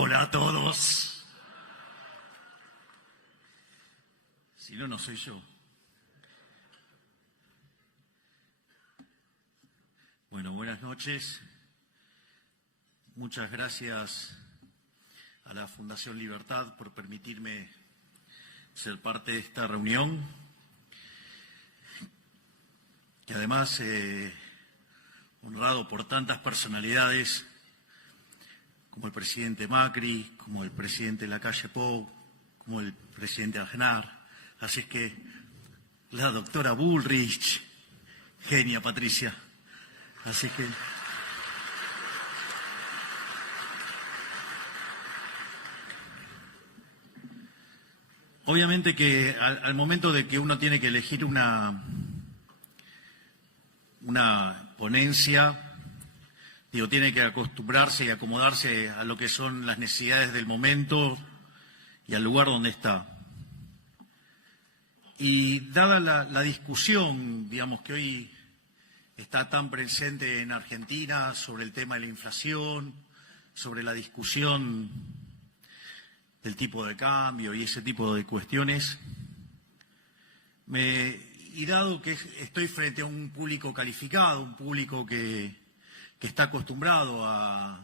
Hola a todos. Si no, no soy yo. Bueno, buenas noches. Muchas gracias a la Fundación Libertad por permitirme ser parte de esta reunión, que además, honrado por tantas personalidades, como el presidente Macri, como el presidente Lacalle Pou, como el presidente Aznar. Así es que la doctora Bullrich, genia Patricia. Así que obviamente que al momento de que uno tiene que elegir una ponencia, tiene que acostumbrarse y acomodarse a lo que son las necesidades del momento y al lugar donde está. Y dada la discusión, que hoy está tan presente en Argentina sobre el tema de la inflación, sobre la discusión del tipo de cambio y ese tipo de cuestiones, y dado que estoy frente a un público calificado, un público que está acostumbrado a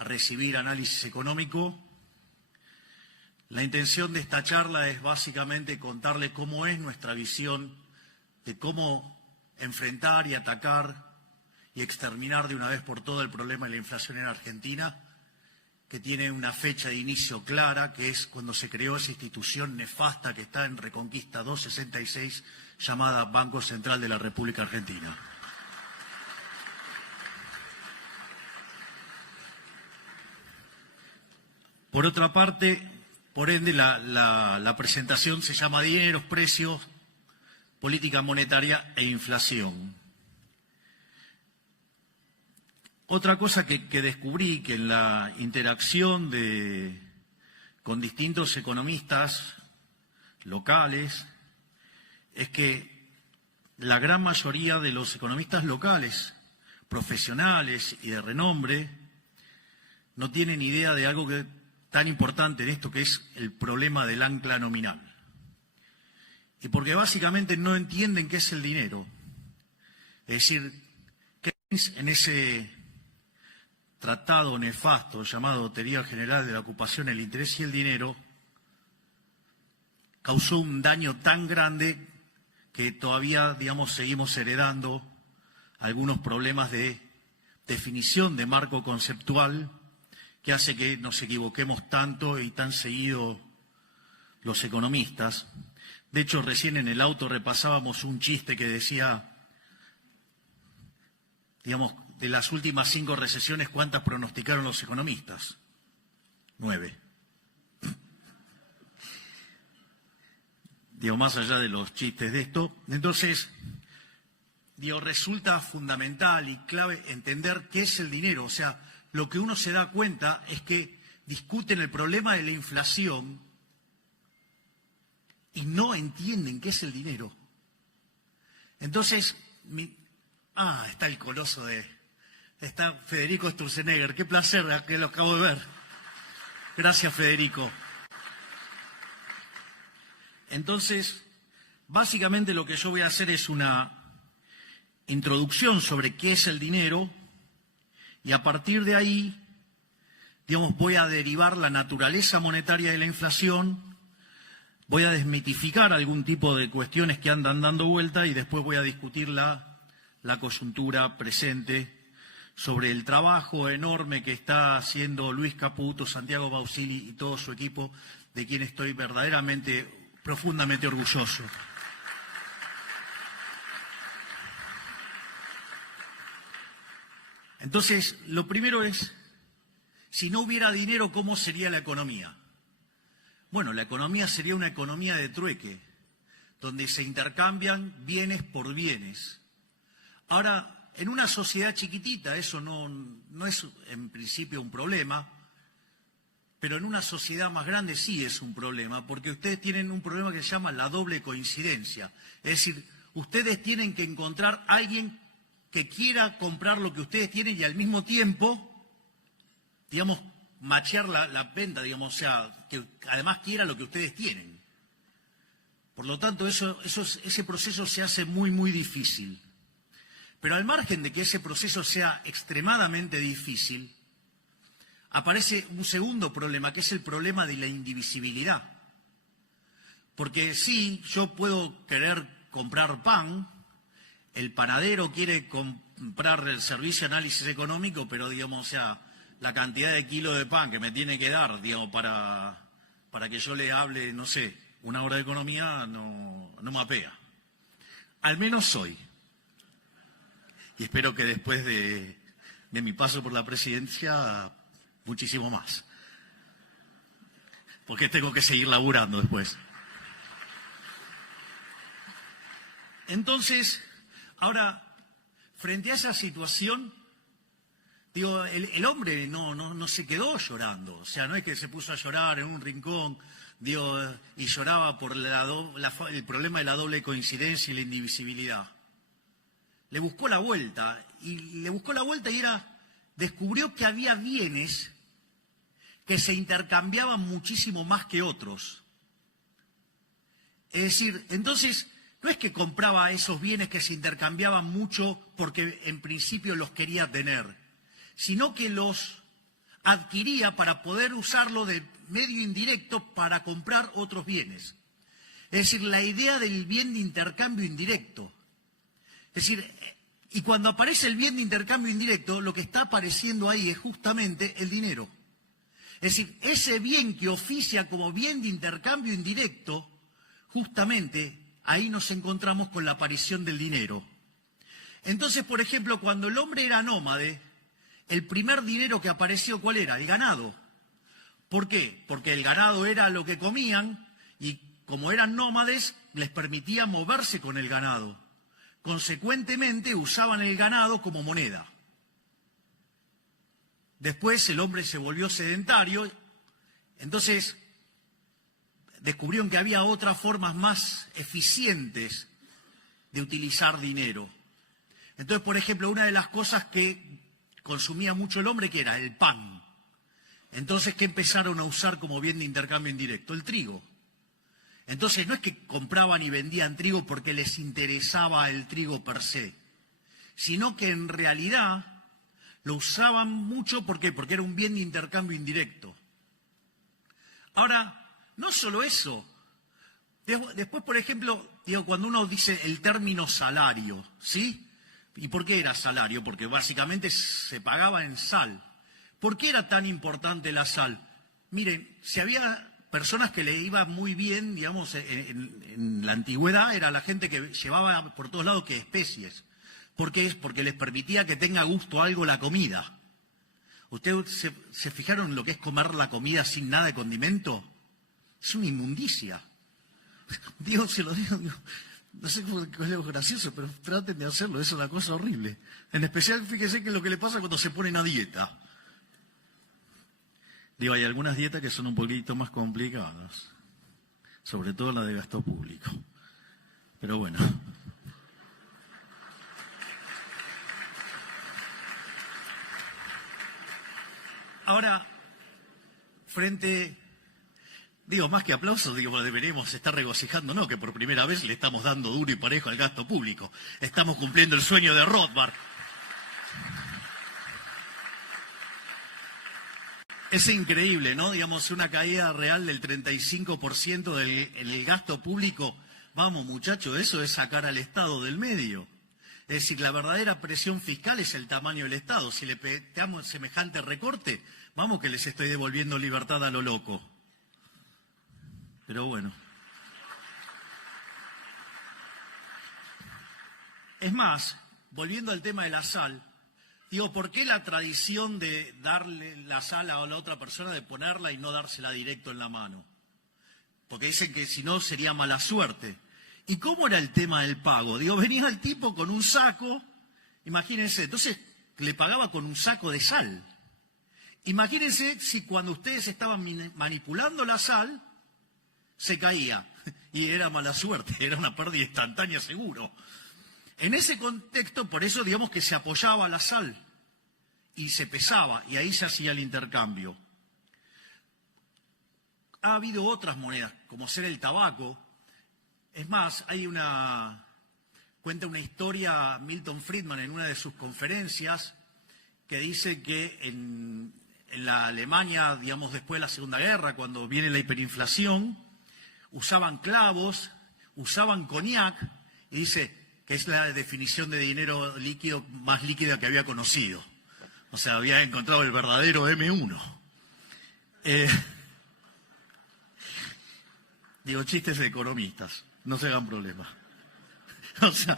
recibir análisis económico, la intención de esta charla es básicamente contarle cómo es nuestra visión de cómo enfrentar y atacar y exterminar de una vez por todas el problema de la inflación en Argentina, que tiene una fecha de inicio clara, que es cuando se creó esa institución nefasta que está en Reconquista 266, llamada Banco Central de la República Argentina. Por otra parte, por ende, la presentación se llama Dineros, Precios, Política Monetaria e Inflación. Otra cosa que descubrí, que en la interacción con distintos economistas locales, es que la gran mayoría de los economistas locales, profesionales y de renombre, no tienen idea de algo tan importante en esto, que es el problema del ancla nominal. Y porque básicamente no entienden qué es el dinero. Es decir, Keynes, en ese tratado nefasto llamado Teoría General de la Ocupación, el Interés y el Dinero, causó un daño tan grande que todavía, seguimos heredando algunos problemas de definición de marco conceptual que hace que nos equivoquemos tanto y tan seguido los economistas. De hecho, recién en el auto repasábamos un chiste que decía, de las últimas 5 recesiones, ¿cuántas pronosticaron los economistas? 9. Más allá de los chistes de esto. Entonces, resulta fundamental y clave entender qué es el dinero. O sea, lo que uno se da cuenta es que discuten el problema de la inflación y no entienden qué es el dinero. Entonces, está el coloso está Federico Sturzenegger. Qué placer, que lo acabo de ver. Gracias, Federico. Entonces, básicamente lo que yo voy a hacer es una introducción sobre qué es el dinero y a partir de ahí, voy a derivar la naturaleza monetaria de la inflación, voy a desmitificar algún tipo de cuestiones que andan dando vuelta y después voy a discutir la coyuntura presente sobre el trabajo enorme que está haciendo Luis Caputo, Santiago Bausili y todo su equipo, de quien estoy verdaderamente, profundamente orgulloso. Entonces, lo primero es, si no hubiera dinero, ¿cómo sería la economía? Bueno, la economía sería una economía de trueque, donde se intercambian bienes por bienes. Ahora, en una sociedad chiquitita eso no es en principio un problema, pero en una sociedad más grande sí es un problema, porque ustedes tienen un problema que se llama la doble coincidencia. Es decir, ustedes tienen que encontrar a alguien que quiera comprar lo que ustedes tienen y al mismo tiempo, machear la venta, digamos, o sea, que además quiera lo que ustedes tienen. Por lo tanto, ese proceso se hace muy, muy difícil. Pero al margen de que ese proceso sea extremadamente difícil, aparece un segundo problema, que es el problema de la indivisibilidad. Porque sí, yo puedo querer comprar pan, el panadero quiere comprar el servicio de análisis económico, pero, digamos, o sea, la cantidad de kilos de pan que me tiene que dar, digamos, para que yo le hable, no sé, una hora de economía, no me apea. Al menos hoy. Y espero que después de mi paso por la presidencia, muchísimo más. Porque tengo que seguir laburando después. Entonces, ahora, frente a esa situación, digo, el hombre no se quedó llorando. O sea, no es que se puso a llorar en un rincón, digo, y lloraba por el problema de la doble coincidencia y la indivisibilidad. Le buscó la vuelta, y descubrió que había bienes que se intercambiaban muchísimo más que otros. Es decir, entonces, no es que compraba esos bienes que se intercambiaban mucho porque en principio los quería tener, sino que los adquiría para poder usarlo de medio indirecto para comprar otros bienes. Es decir, la idea del bien de intercambio indirecto. Es decir, y cuando aparece el bien de intercambio indirecto, lo que está apareciendo ahí es justamente el dinero. Es decir, ese bien que oficia como bien de intercambio indirecto, justamente ahí nos encontramos con la aparición del dinero. Entonces, por ejemplo, cuando el hombre era nómade, el primer dinero que apareció, ¿cuál era? El ganado. ¿Por qué? Porque el ganado era lo que comían y como eran nómades, les permitía moverse con el ganado. Consecuentemente, usaban el ganado como moneda. Después el hombre se volvió sedentario, entonces descubrieron que había otras formas más eficientes de utilizar dinero. Entonces, por ejemplo, una de las cosas que consumía mucho el hombre, que era el pan. Entonces, ¿qué empezaron a usar como bien de intercambio indirecto? El trigo. Entonces, no es que compraban y vendían trigo porque les interesaba el trigo per se, sino que en realidad lo usaban mucho, ¿por qué? Porque era un bien de intercambio indirecto. Ahora, no solo eso. Después, por ejemplo, digo, cuando uno dice el término salario, ¿sí? ¿Y por qué era salario? Porque básicamente se pagaba en sal. ¿Por qué era tan importante la sal? Miren, si había personas que le iba muy bien, digamos, en la antigüedad, era la gente que llevaba por todos lados que especies. ¿Por qué? Porque les permitía que tenga gusto algo la comida. ¿Ustedes se fijaron en lo que es comer la comida sin nada de condimento? Es una inmundicia. Dios, se lo digo, no sé cuál es lo gracioso, pero traten de hacerlo, es una cosa horrible. En especial, fíjese que es lo que le pasa cuando se ponen a dieta. Digo, hay algunas dietas que son un poquito más complicadas, sobre todo la de gasto público. Pero bueno. Ahora, más que aplausos, deberemos estar regocijándonos que por primera vez le estamos dando duro y parejo al gasto público. Estamos cumpliendo el sueño de Rothbard. Es increíble, ¿no? Una caída real del 35% del gasto público. Vamos, muchachos, eso es sacar al Estado del medio. Es decir, la verdadera presión fiscal es el tamaño del Estado. Si le pegamos semejante recorte, vamos que les estoy devolviendo libertad a lo loco. Pero bueno. Es más, volviendo al tema de la sal, ¿por qué la tradición de darle la sal a la otra persona, de ponerla y no dársela directo en la mano? Porque dicen que si no sería mala suerte. ¿Y cómo era el tema del pago? Venía el tipo con un saco, imagínense, entonces le pagaba con un saco de sal. Imagínense si cuando ustedes estaban manipulando la sal, se caía. Y era mala suerte, era una pérdida instantánea seguro. En ese contexto, por eso que se apoyaba la sal y se pesaba, y ahí se hacía el intercambio. ha habido otras monedas, como ser el tabaco. Es más, cuenta una historia Milton Friedman en una de sus conferencias que dice que en la Alemania, digamos, después de la Segunda Guerra, cuando viene la hiperinflación, usaban clavos, usaban coñac, y dice que es la definición de dinero líquido más líquida que había conocido. O sea, había encontrado el verdadero M1. Digo, chistes de economistas, no se hagan problema. O sea,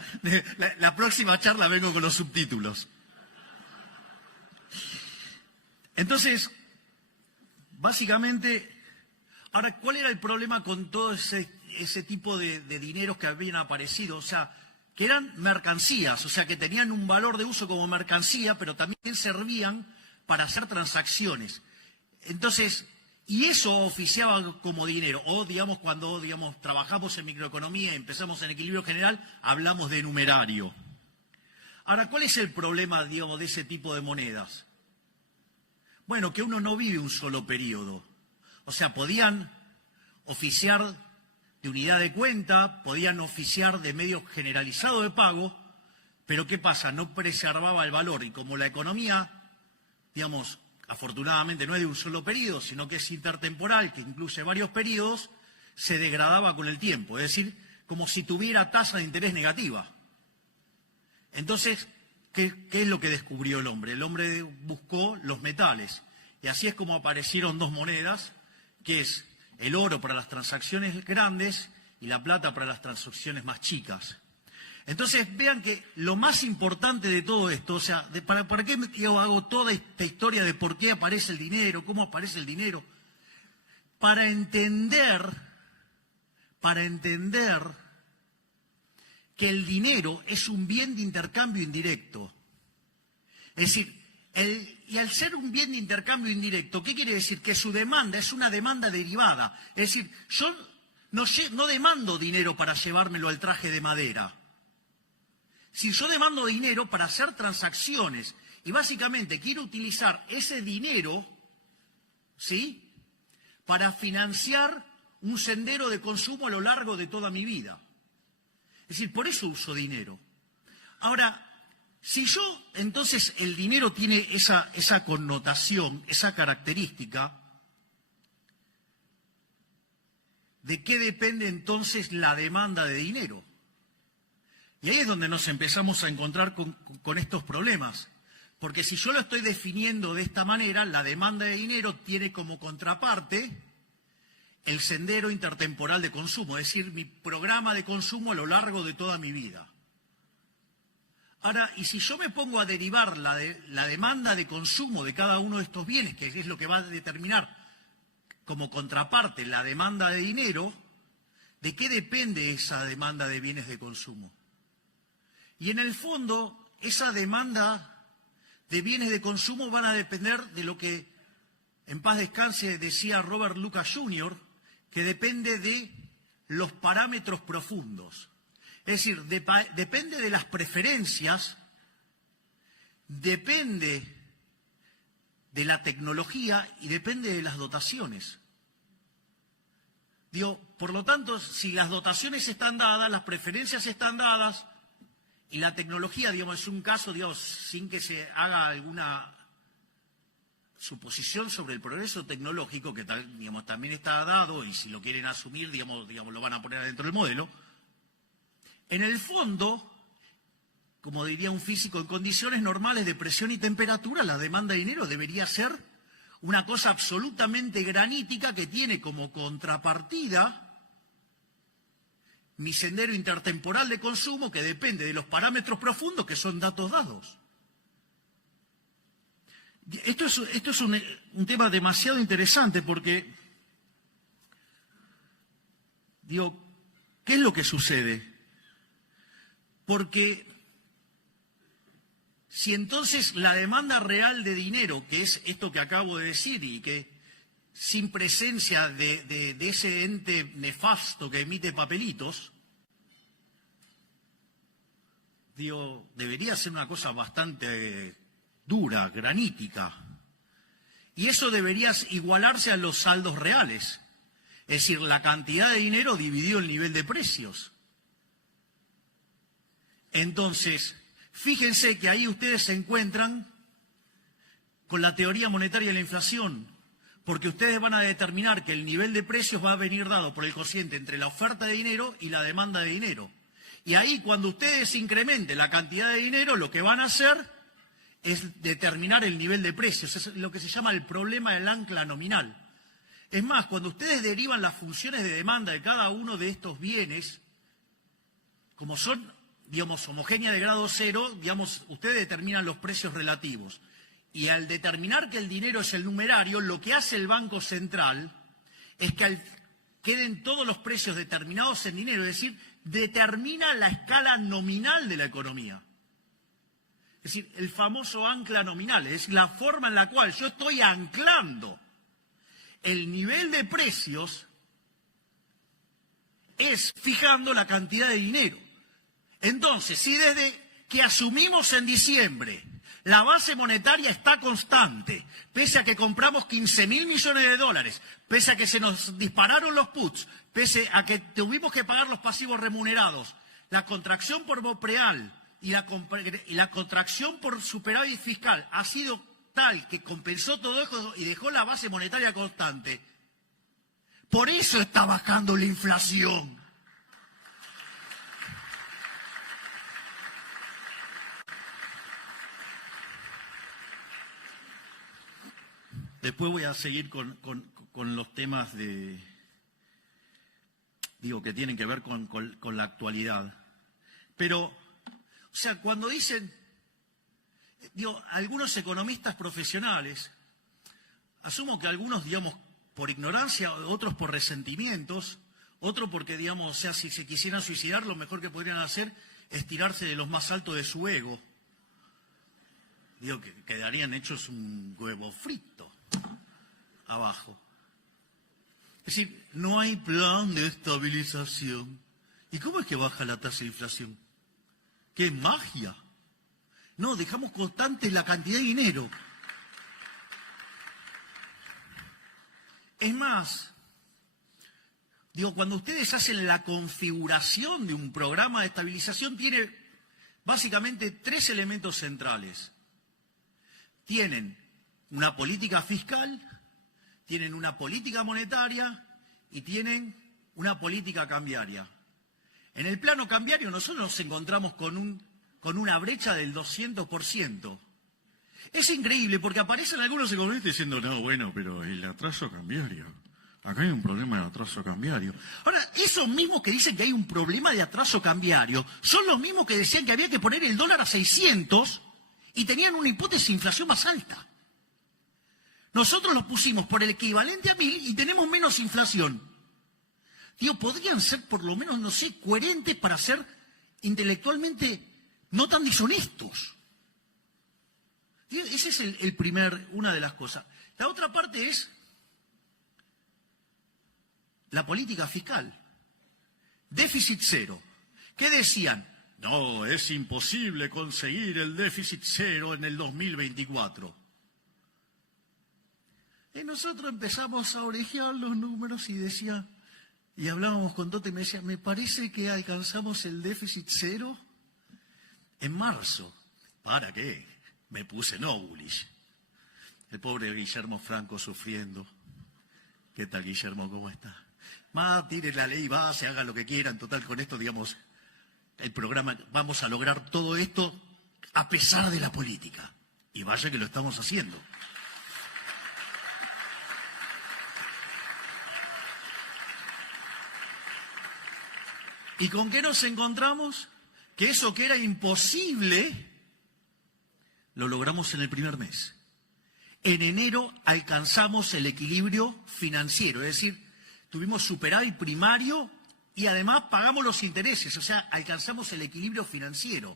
la próxima charla vengo con los subtítulos. Entonces, básicamente, ahora, ¿cuál era el problema con todo ese tipo de dineros que habían aparecido? O sea, que eran mercancías, o sea, que tenían un valor de uso como mercancía, pero también servían para hacer transacciones. Entonces, y eso oficiaba como dinero. O, digamos, cuando trabajamos en microeconomía y empezamos en equilibrio general, hablamos de numerario. Ahora, ¿cuál es el problema, digamos, de ese tipo de monedas? Bueno, que uno no vive un solo periodo. O sea, podían oficiar de unidad de cuenta, podían oficiar de medio generalizado de pago, pero ¿qué pasa? No preservaba el valor. Y como la economía, digamos, afortunadamente no es de un solo periodo, sino que es intertemporal, que incluye varios periodos, se degradaba con el tiempo. Es decir, como si tuviera tasa de interés negativa. Entonces, ¿qué es lo que descubrió el hombre? El hombre buscó los metales. Y así es como aparecieron dos monedas, que es el oro para las transacciones grandes y la plata para las transacciones más chicas. Entonces, vean que lo más importante de todo esto, o sea, ¿para qué yo hago toda esta historia de por qué aparece el dinero, cómo aparece el dinero? Para entender que el dinero es un bien de intercambio indirecto. Es decir, y al ser un bien de intercambio indirecto, ¿qué quiere decir? Que su demanda es una demanda derivada. Es decir, yo no demando dinero para llevármelo al traje de madera. Si yo demando dinero para hacer transacciones y básicamente quiero utilizar ese dinero, ¿sí?, para financiar un sendero de consumo a lo largo de toda mi vida. Es decir, por eso uso dinero. Ahora, si yo, entonces, el dinero tiene esa connotación, esa característica, ¿de qué depende entonces la demanda de dinero? Y ahí es donde nos empezamos a encontrar con estos problemas. Porque si yo lo estoy definiendo de esta manera, la demanda de dinero tiene como contraparte el sendero intertemporal de consumo, es decir, mi programa de consumo a lo largo de toda mi vida. Ahora, y si yo me pongo a derivar la demanda de consumo de cada uno de estos bienes, que es lo que va a determinar como contraparte la demanda de dinero, ¿de qué depende esa demanda de bienes de consumo? Y en el fondo, esa demanda de bienes de consumo van a depender de lo que, en paz descanse, decía Robert Lucas Jr., que depende de los parámetros profundos. Es decir, depende de las preferencias, depende de la tecnología y depende de las dotaciones. Digo, por lo tanto, si las dotaciones están dadas, las preferencias están dadas, y la tecnología, digamos, es un caso, digamos, sin que se haga alguna suposición sobre el progreso tecnológico, que digamos, también está dado, y si lo quieren asumir, digamos, lo van a poner dentro del modelo. En el fondo, como diría un físico, en condiciones normales de presión y temperatura, la demanda de dinero debería ser una cosa absolutamente granítica que tiene como contrapartida mi sendero intertemporal de consumo, que depende de los parámetros profundos, que son datos dados. Esto es un tema demasiado interesante porque, digo, ¿qué es lo que sucede? Porque si entonces la demanda real de dinero, que es esto que acabo de decir y que sin presencia de ese ente nefasto que emite papelitos, digo, debería ser una cosa bastante dura, granítica. Y eso debería igualarse a los saldos reales. Es decir, la cantidad de dinero dividido el nivel de precios. Entonces, fíjense que ahí ustedes se encuentran con la teoría monetaria de la inflación, porque ustedes van a determinar que el nivel de precios va a venir dado por el cociente entre la oferta de dinero y la demanda de dinero. Y ahí, cuando ustedes incrementen la cantidad de dinero, lo que van a hacer es determinar el nivel de precios. Es lo que se llama el problema del ancla nominal. Es más, cuando ustedes derivan las funciones de demanda de cada uno de estos bienes, como son, digamos, homogéneas de grado cero, digamos, ustedes determinan los precios relativos. Y al determinar que el dinero es el numerario, lo que hace el Banco Central es que queden todos los precios determinados en dinero, es decir, determina la escala nominal de la economía. Es decir, el famoso ancla nominal, es decir, la forma en la cual yo estoy anclando el nivel de precios es fijando la cantidad de dinero. Entonces, si desde que asumimos en diciembre la base monetaria está constante, pese a que compramos 15.000 millones de dólares, pese a que se nos dispararon los puts, pese a que tuvimos que pagar los pasivos remunerados, la contracción por BOPREAL y la contracción por superávit fiscal ha sido tal que compensó todo eso y dejó la base monetaria constante. Por eso está bajando la inflación. Después voy a seguir con los temas que tienen que ver con la actualidad. Pero, o sea, cuando dicen, algunos economistas profesionales, asumo que algunos, digamos, por ignorancia, otros por resentimientos, otros porque, digamos, o sea, si se quisieran suicidar, lo mejor que podrían hacer es tirarse de los más altos de su ego. Que quedarían hechos un huevo frito abajo. Es decir, no hay plan de estabilización. ¿Y cómo es que baja la tasa de inflación? ¡Qué magia! No, dejamos constante la cantidad de dinero. Es más, cuando ustedes hacen la configuración de un programa de estabilización, tiene básicamente 3 elementos centrales. Tienen una política fiscal, tienen una política monetaria y tienen una política cambiaria. En el plano cambiario nosotros nos encontramos con una brecha del 200%. Es increíble porque aparecen algunos economistas diciendo, no, bueno, pero el atraso cambiario. Acá hay un problema de atraso cambiario. Ahora, esos mismos que dicen que hay un problema de atraso cambiario son los mismos que decían que había que poner el dólar a 600 y tenían una hipótesis de inflación más alta. Nosotros lo pusimos por el equivalente a 1000 y tenemos menos inflación. Podrían ser por lo menos, no sé, coherentes para ser intelectualmente no tan deshonestos. Ese es una de las cosas. La otra parte es la política fiscal. Déficit cero. ¿Qué decían? No, es imposible conseguir el déficit cero en el 2024. Y nosotros empezamos a orejear los números y hablábamos con Toto y me decía, me parece que alcanzamos el déficit cero en marzo. ¿Para qué? Me puse bullish. El pobre Guillermo Franco sufriendo. ¿Qué tal, Guillermo? ¿Cómo está? Tire la ley base, haga lo que quieran. Total, con esto, el programa, vamos a lograr todo esto a pesar de la política. Y vaya que lo estamos haciendo. ¿Y con qué nos encontramos? Que eso que era imposible, lo logramos en el primer mes. En enero alcanzamos el equilibrio financiero, es decir, tuvimos superávit primario y además pagamos los intereses, o sea, alcanzamos el equilibrio financiero.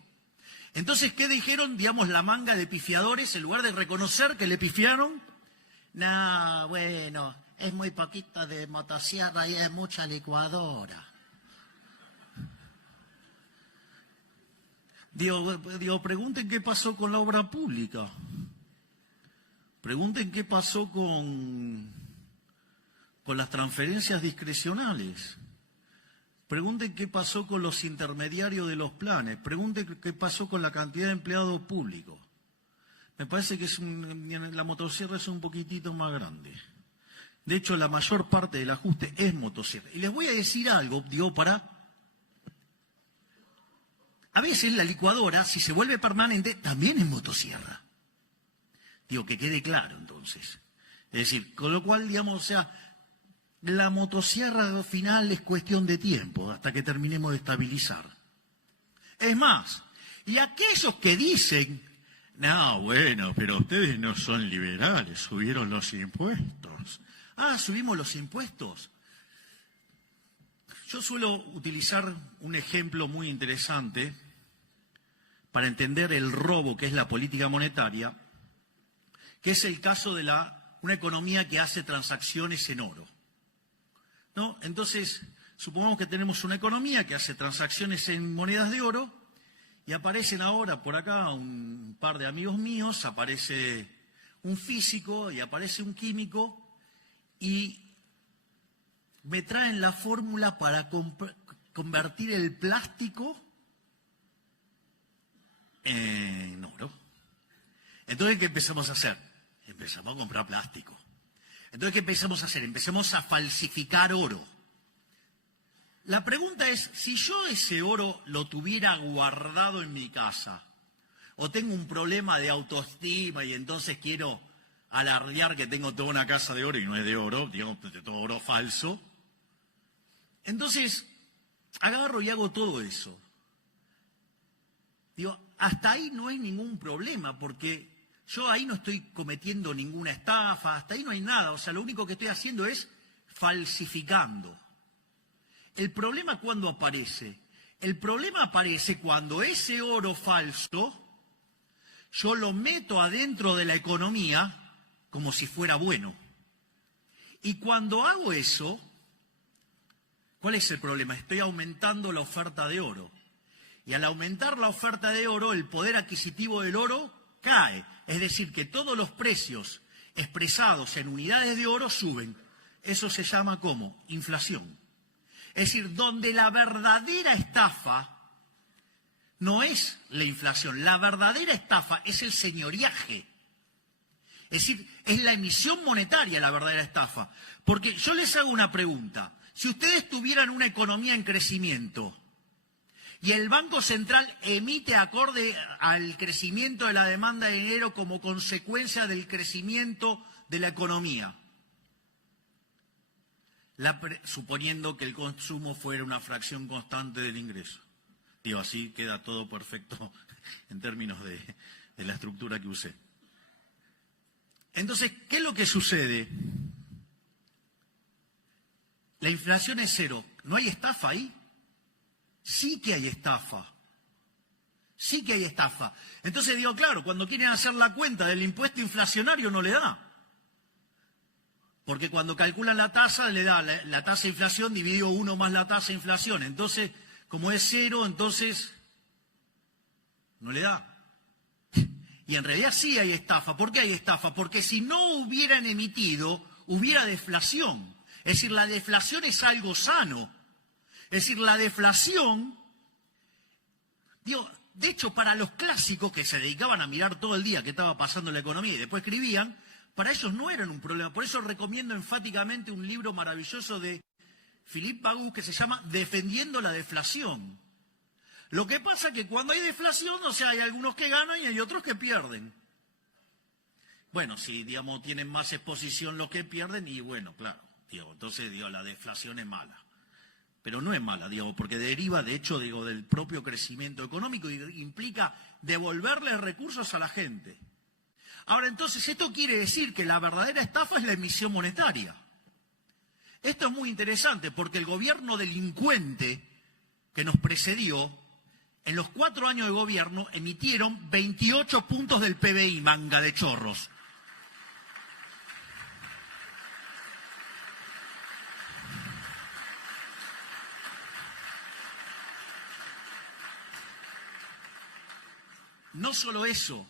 Entonces, ¿qué dijeron, la manga de pifiadores? En lugar de reconocer que le pifiaron, no, bueno, es muy poquito de motosierra y es mucha licuadora. Pregunten qué pasó con la obra pública. Pregunten qué pasó con con las transferencias discrecionales. Pregunten qué pasó con los intermediarios de los planes. Pregunten qué pasó con la cantidad de empleados públicos. Me parece que la motosierra es un poquitito más grande. De hecho, la mayor parte del ajuste es motosierra. Y les voy a decir algo, digo, a veces la licuadora, si se vuelve permanente, también es motosierra. Digo, que quede claro, entonces. Es decir, con lo cual, digamos, o sea, la motosierra final es cuestión de tiempo, hasta que terminemos de estabilizar. Es más, y aquellos que dicen, no, bueno, pero ustedes no son liberales, subieron los impuestos. Ah, subimos los impuestos. Yo suelo utilizar un ejemplo muy interesante para entender el robo que es la política monetaria, que es el caso de una economía que hace transacciones en oro, ¿no? Entonces, supongamos que tenemos una economía que hace transacciones en monedas de oro y aparecen ahora por acá un par de amigos míos, aparece un físico y aparece un químico y me traen la fórmula para convertir el plástico en oro. Entonces, ¿qué empezamos a hacer? Empezamos a comprar plástico. Entonces, ¿qué empezamos a hacer? Empezamos a falsificar oro. La pregunta es, si yo ese oro lo tuviera guardado en mi casa, o tengo un problema de autoestima y entonces quiero alardear que tengo toda una casa de oro y no es de oro, digamos, de todo oro falso, entonces agarro y hago todo eso. Digo, hasta ahí no hay ningún problema, porque yo ahí no estoy cometiendo ninguna estafa, hasta ahí no hay nada, o sea, lo único que estoy haciendo es falsificando. ¿El problema cuándo aparece? El problema aparece cuando ese oro falso yo lo meto adentro de la economía como si fuera bueno. Y cuando hago eso, ¿cuál es el problema? Estoy aumentando la oferta de oro. Y al aumentar la oferta de oro, el poder adquisitivo del oro cae. Es decir, que todos los precios expresados en unidades de oro suben. Eso se llama ¿cómo? Inflación. Es decir, donde la verdadera estafa no es la inflación, la verdadera estafa es el señoriaje. Es decir, es la emisión monetaria la verdadera estafa. Porque yo les hago una pregunta. Si ustedes tuvieran una economía en crecimiento y el Banco Central emite acorde al crecimiento de la demanda de dinero como consecuencia del crecimiento de la economía, suponiendo que el consumo fuera una fracción constante del ingreso. Digo, así queda todo perfecto en términos de la estructura que usé. Entonces, ¿qué es lo que sucede? La inflación es cero. ¿No hay estafa ahí? Sí que hay estafa. Sí que hay estafa. Entonces digo, claro, cuando quieren hacer la cuenta del impuesto inflacionario no le da. Porque cuando calculan la tasa, le da la tasa de inflación dividido 1 más la tasa de inflación. Entonces, como es cero, entonces no le da. Y en realidad sí hay estafa. ¿Por qué hay estafa? Porque si no hubieran emitido, hubiera deflación. Es decir, la deflación es algo sano. Es decir, la deflación, digo, de hecho, para los clásicos que se dedicaban a mirar todo el día qué estaba pasando en la economía y después escribían, para ellos no eran un problema. Por eso recomiendo enfáticamente un libro maravilloso de Philippe Bagus que se llama Defendiendo la deflación. Lo que pasa es que cuando hay deflación, o sea, hay algunos que ganan y hay otros que pierden. Bueno, si, digamos, tienen más exposición los que pierden, y bueno, claro, digo, entonces, digo, la deflación es mala. Pero no es mala, digo, porque deriva, de hecho, digo, del propio crecimiento económico y implica devolverle recursos a la gente. Ahora, entonces, esto quiere decir que la verdadera estafa es la emisión monetaria. Esto es muy interesante porque el gobierno delincuente que nos precedió, en los 4 años de gobierno, emitieron 28 puntos del PBI, manga de chorros. No solo eso,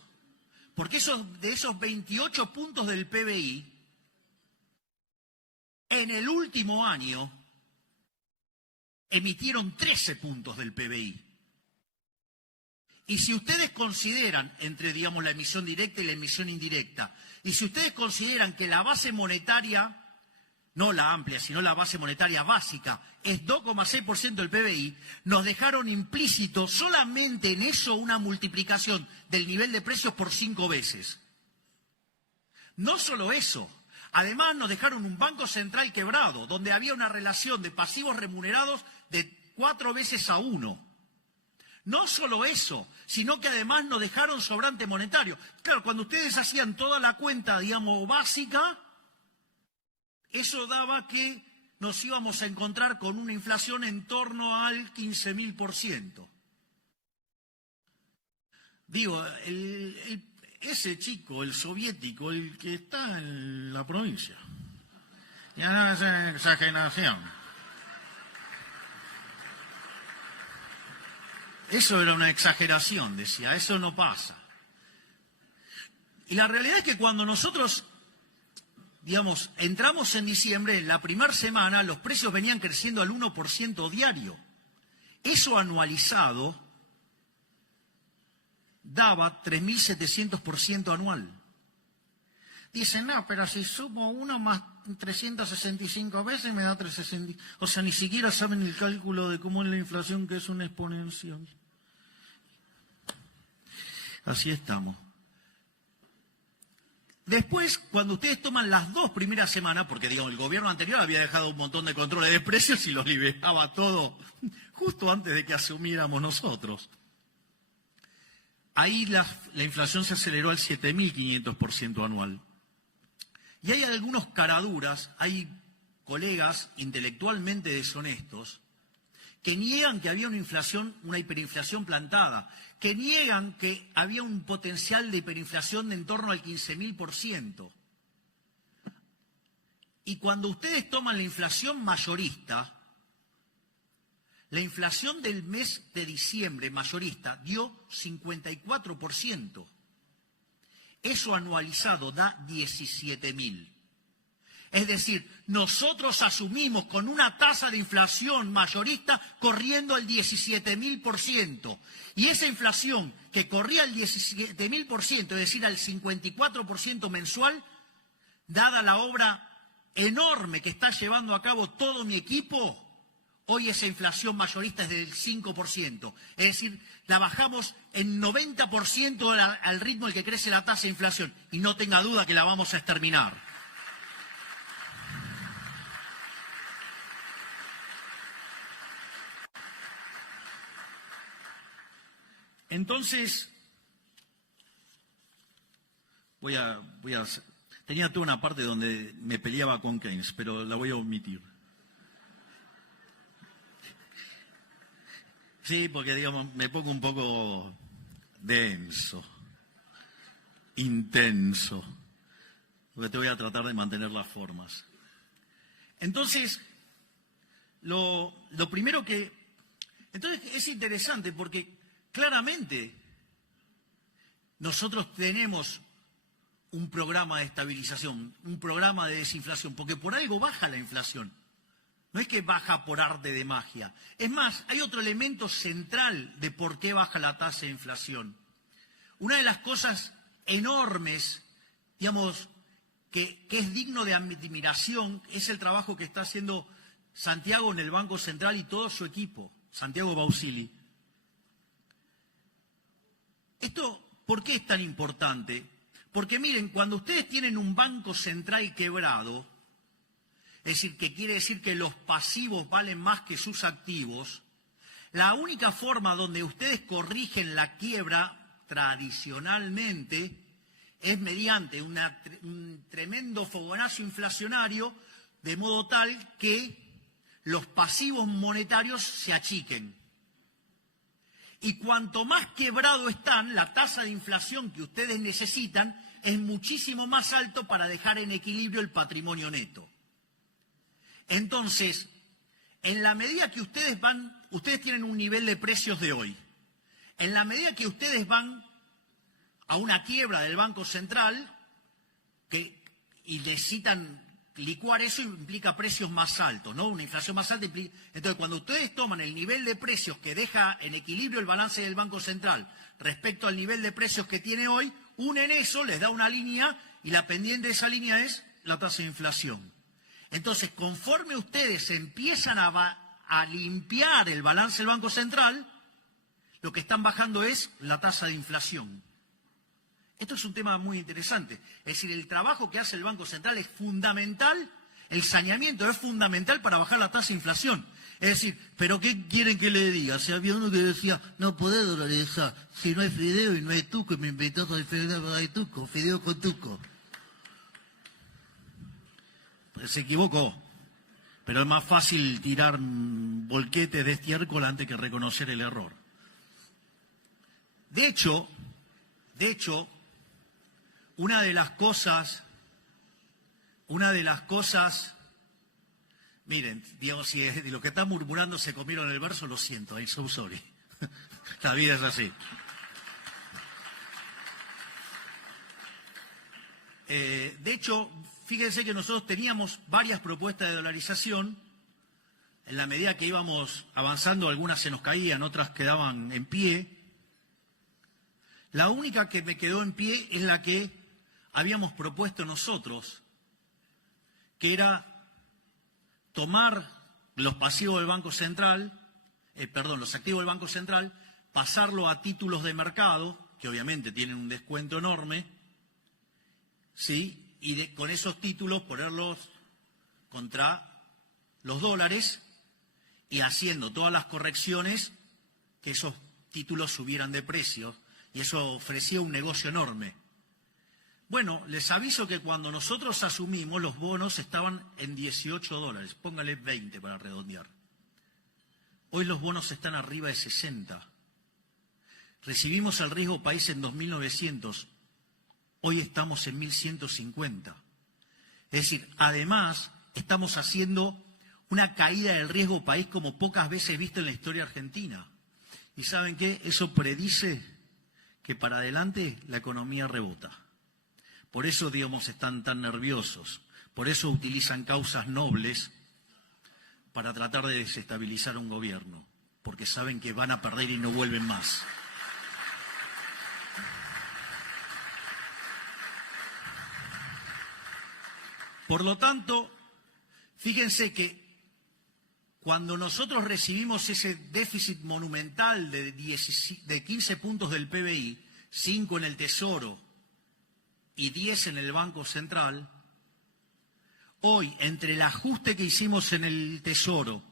porque de esos 28 puntos del PBI, en el último año emitieron 13 puntos del PBI. Y si ustedes consideran, entre, digamos, la emisión directa y la emisión indirecta, y si ustedes consideran que la base monetaria, no la amplia, sino la base monetaria básica, es 2,6% del PBI, nos dejaron implícito solamente en eso una multiplicación del nivel de precios por 5 veces. No solo eso, además nos dejaron un banco central quebrado, donde había una relación de pasivos remunerados de 4 veces a 1. No solo eso, sino que además nos dejaron sobrante monetario. Claro, cuando ustedes hacían toda la cuenta, digamos, básica, eso daba que nos íbamos a encontrar con una inflación en torno al 15.000%. Digo, ese chico, el soviético, el que está en la provincia, ya no es exageración. Eso era una exageración, decía, eso no pasa. Y la realidad es que cuando nosotros, digamos, entramos en diciembre, en la primera semana, los precios venían creciendo al 1% diario. Eso anualizado daba 3.700% anual. Dicen, no, pero si sumo 1 más 365 veces me da 360. O sea, ni siquiera saben el cálculo de cómo es la inflación, que es una exponencial. Así estamos. Después, cuando ustedes toman las 2 primeras semanas, porque digamos, el gobierno anterior había dejado un montón de controles de precios y los liberaba todo justo antes de que asumiéramos nosotros. Ahí la inflación se aceleró al 7.500% anual. Y hay algunos caraduras, hay colegas intelectualmente deshonestos que niegan que había una hiperinflación plantada, que niegan que había un potencial de hiperinflación de en torno al 15.000%. Y cuando ustedes toman la inflación mayorista, la inflación del mes de diciembre mayorista dio 54%. Eso anualizado da 17.000. Es decir, nosotros asumimos con una tasa de inflación mayorista corriendo el 17.000%. Y esa inflación que corría el 17.000%, es decir, al 54% mensual, dada la obra enorme que está llevando a cabo todo mi equipo, hoy esa inflación mayorista es del 5%. Es decir, la bajamos en 90% al ritmo al que crece la tasa de inflación. Y no tenga duda que la vamos a exterminar. Entonces, tenía toda una parte donde me peleaba con Keynes, pero la voy a omitir. Sí, porque digamos, me pongo un poco denso, intenso, porque te voy a tratar de mantener las formas. Entonces, lo primero que... Entonces es interesante porque claramente nosotros tenemos un programa de estabilización, un programa de desinflación, porque por algo baja la inflación. No es que baja por arte de magia. Es más, hay otro elemento central de por qué baja la tasa de inflación. Una de las cosas enormes, digamos, que es digno de admiración, es el trabajo que está haciendo Santiago en el Banco Central y todo su equipo, Santiago Bausili. ¿Esto por qué es tan importante? Porque miren, cuando ustedes tienen un banco central quebrado, es decir, que quiere decir que los pasivos valen más que sus activos, la única forma donde ustedes corrigen la quiebra tradicionalmente es mediante un tremendo fogonazo inflacionario, de modo tal que los pasivos monetarios se achiquen. Y cuanto más quebrado están, la tasa de inflación que ustedes necesitan es muchísimo más alto para dejar en equilibrio el patrimonio neto. Entonces, en la medida que ustedes tienen un nivel de precios de hoy, en la medida que ustedes van a una quiebra del Banco Central y necesitan licuar eso implica precios más altos, ¿no? Una inflación más alta implica... Entonces, cuando ustedes toman el nivel de precios que deja en equilibrio el balance del Banco Central respecto al nivel de precios que tiene hoy, unen eso, les da una línea y la pendiente de esa línea es la tasa de inflación. Entonces, conforme ustedes empiezan a limpiar el balance del Banco Central, lo que están bajando es la tasa de inflación. Esto es un tema muy interesante. Es decir, el trabajo que hace el Banco Central es fundamental, el saneamiento es fundamental para bajar la tasa de inflación. Es decir, ¿pero qué quieren que le diga? Si había uno que decía, no podés dolarizar, si no hay fideo y no hay tuco, y me invitó a fideo, hay tuco, fideo con tuco. Pues se equivocó. Pero es más fácil tirar volquetes de estiércol antes que reconocer el error. De hecho, una de las cosas, miren, digamos, si de lo que están murmurando se comieron el verso, lo siento, I'm so sorry. La vida es así. De hecho, fíjense que nosotros teníamos varias propuestas de dolarización. En la medida que íbamos avanzando, algunas se nos caían, otras quedaban en pie. La única que me quedó en pie es la que habíamos propuesto nosotros, que era tomar los pasivos del Banco Central, los activos del Banco Central, pasarlo a títulos de mercado, que obviamente tienen un descuento enorme, ¿sí? Y con esos títulos ponerlos contra los dólares y haciendo todas las correcciones que esos títulos subieran de precio, y eso ofrecía un negocio enorme. Bueno, les aviso que cuando nosotros asumimos, los bonos estaban en $18, póngale 20 para redondear. Hoy los bonos están arriba de 60. Recibimos el riesgo país en 2.900, hoy estamos en 1.150. Es decir, además, estamos haciendo una caída del riesgo país como pocas veces visto en la historia argentina. ¿Y saben qué? Eso predice que para adelante la economía rebota. Por eso, digamos, están tan nerviosos. Por eso utilizan causas nobles para tratar de desestabilizar un gobierno. Porque saben que van a perder y no vuelven más. Por lo tanto, fíjense que cuando nosotros recibimos ese déficit monumental de 15 puntos del PBI, 5 en el Tesoro y 10 en el Banco Central, hoy, entre el ajuste que hicimos en el Tesoro